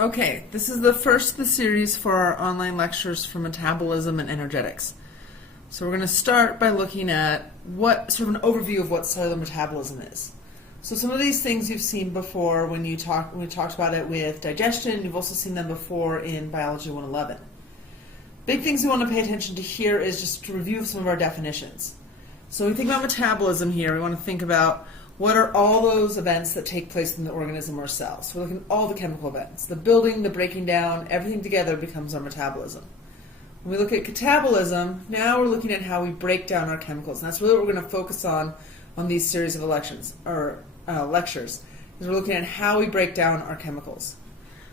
Okay, this is the first of the series for our online lectures for metabolism and energetics. So we're going to start by looking at what sort of an overview of what cellular metabolism is. So some of these things you've seen before when we talked about it with digestion. You've also seen them before in Biology 111. Big things we want to pay attention to here is just a review of some of our definitions. So when we think about metabolism here, we want to think about what are all those events that take place in the organism or cell. So we're looking at all the chemical events. The building, the breaking down, everything together becomes our metabolism. When we look at catabolism, now we're looking at how we break down our chemicals. And that's really what we're going to focus on these series of lectures. Is we're looking at how we break down our chemicals.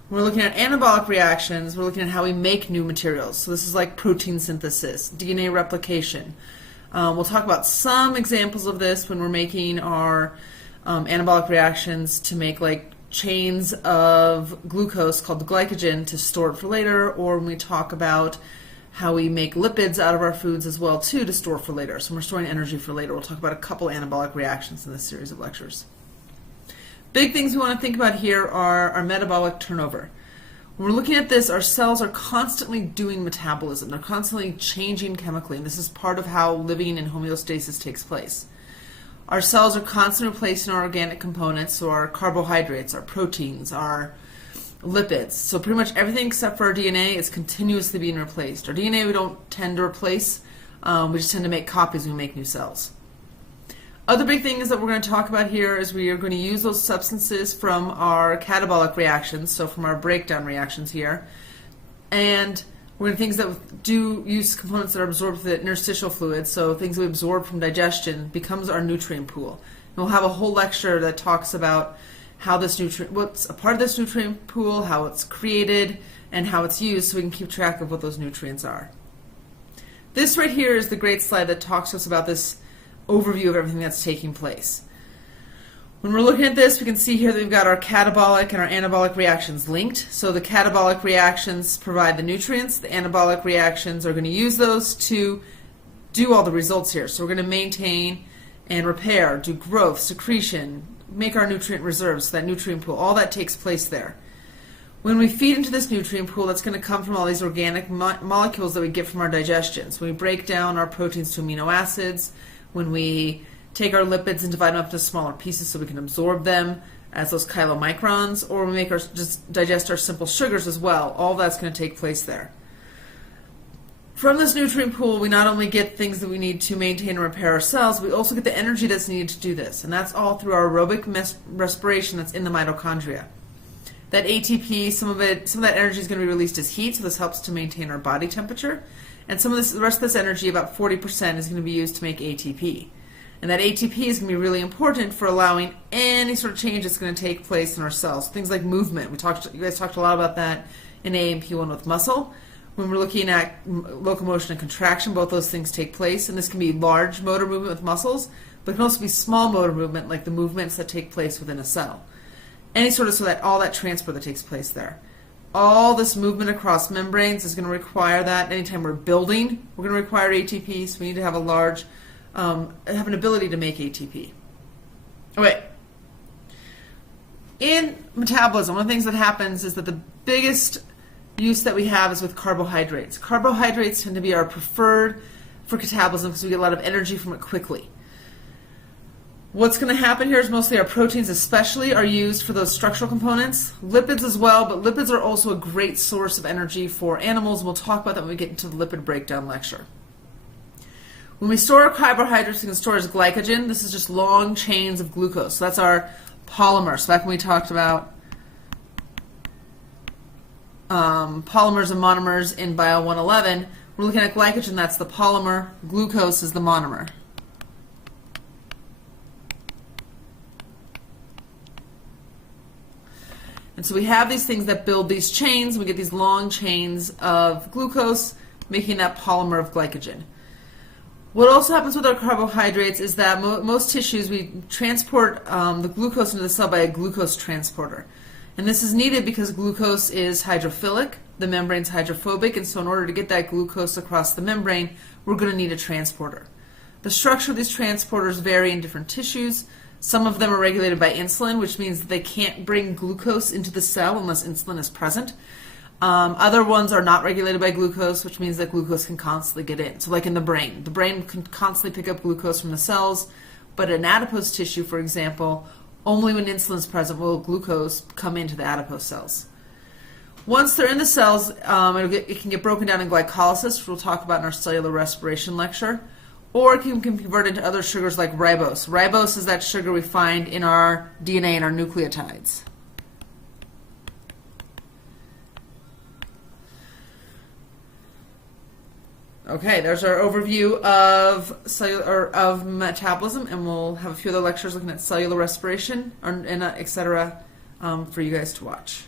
When we're looking at anabolic reactions, we're looking at how we make new materials. So this is like protein synthesis, DNA replication. We'll talk about some examples of this when we're making our anabolic reactions to make like chains of glucose called the glycogen to store it for later, or when we talk about how we make lipids out of our foods as well too to store for later. So when we're storing energy for later, we'll talk about a couple anabolic reactions in this series of lectures. Big things we want to think about here are our metabolic turnover. When we're looking at this, our cells are constantly doing metabolism. They're constantly changing chemically, and this is part of how living in homeostasis takes place. Our cells are constantly replacing our organic components, so our carbohydrates, our proteins, our lipids. So pretty much everything except for our DNA is continuously being replaced. Our DNA we don't tend to replace, we just tend to make copies when we make new cells. Other big things that we're going to talk about here is we are going to use those substances from our catabolic reactions, so from our breakdown reactions here, and we're going to things that do use components that are absorbed through the interstitial fluid, so things that we absorb from digestion becomes our nutrient pool. And we'll have a whole lecture that talks about how this what's a part of this nutrient pool, how it's created, and how it's used, so we can keep track of what those nutrients are. This right here is the great slide that talks to us about this overview of everything that's taking place. When we're looking at this, we can see here that we've got our catabolic and our anabolic reactions linked. So the catabolic reactions provide the nutrients. The anabolic reactions are going to use those to do all the results here. So we're going to maintain and repair, do growth, secretion, make our nutrient reserves, so that nutrient pool, all that takes place there. When we feed into this nutrient pool, that's going to come from all these organic molecules that we get from our digestion. So we break down our proteins to amino acids. When we take our lipids and divide them up into smaller pieces so we can absorb them as those chylomicrons, or we make just digest our simple sugars as well. All that's going to take place there. From this nutrient pool, we not only get things that we need to maintain and repair our cells, we also get the energy that's needed to do this, and that's all through our aerobic respiration that's in the mitochondria. That ATP, some of that energy is going to be released as heat, so this helps to maintain our body temperature. And the rest of this energy, about 40%, is going to be used to make ATP. And that ATP is going to be really important for allowing any sort of change that's going to take place in our cells. Things like movement. You guys talked a lot about that in A&P1 with muscle. When we're looking at locomotion and contraction, both those things take place. And this can be large motor movement with muscles, but it can also be small motor movement, like the movements that take place within a cell. So that all that transport that takes place there. All this movement across membranes is going to require that. Anytime we're building, we're going to require ATP, so we need to have have an ability to make ATP. Okay. In metabolism, one of the things that happens is that the biggest use that we have is with carbohydrates. Carbohydrates tend to be our preferred for catabolism because we get a lot of energy from it quickly. What's going to happen here is mostly our proteins especially are used for those structural components. Lipids as well, but lipids are also a great source of energy for animals. We'll talk about that when we get into the lipid breakdown lecture. When we store our carbohydrates, we can store as glycogen. This is just long chains of glucose. So that's our polymer. So back when we talked about polymers and monomers in Bio 111, we're looking at glycogen, that's the polymer. Glucose is the monomer. And so we have these things that build these chains. We get these long chains of glucose, making that polymer of glycogen. What also happens with our carbohydrates is that most tissues, we transport the glucose into the cell by a glucose transporter. And this is needed because glucose is hydrophilic, the membrane's hydrophobic, and so in order to get that glucose across the membrane, we're going to need a transporter. The structure of these transporters vary in different tissues. Some of them are regulated by insulin, which means that they can't bring glucose into the cell unless insulin is present. Other ones are not regulated by glucose, which means that glucose can constantly get in. So like in the brain can constantly pick up glucose from the cells, but in adipose tissue, for example, only when insulin is present will glucose come into the adipose cells. Once they're in the cells, it can get broken down in glycolysis, which we'll talk about in our cellular respiration lecture, or it can be converted into other sugars like ribose. Ribose is that sugar we find in our DNA and our nucleotides. Okay, there's our overview of metabolism, and we'll have a few other lectures looking at cellular respiration, etc., for you guys to watch.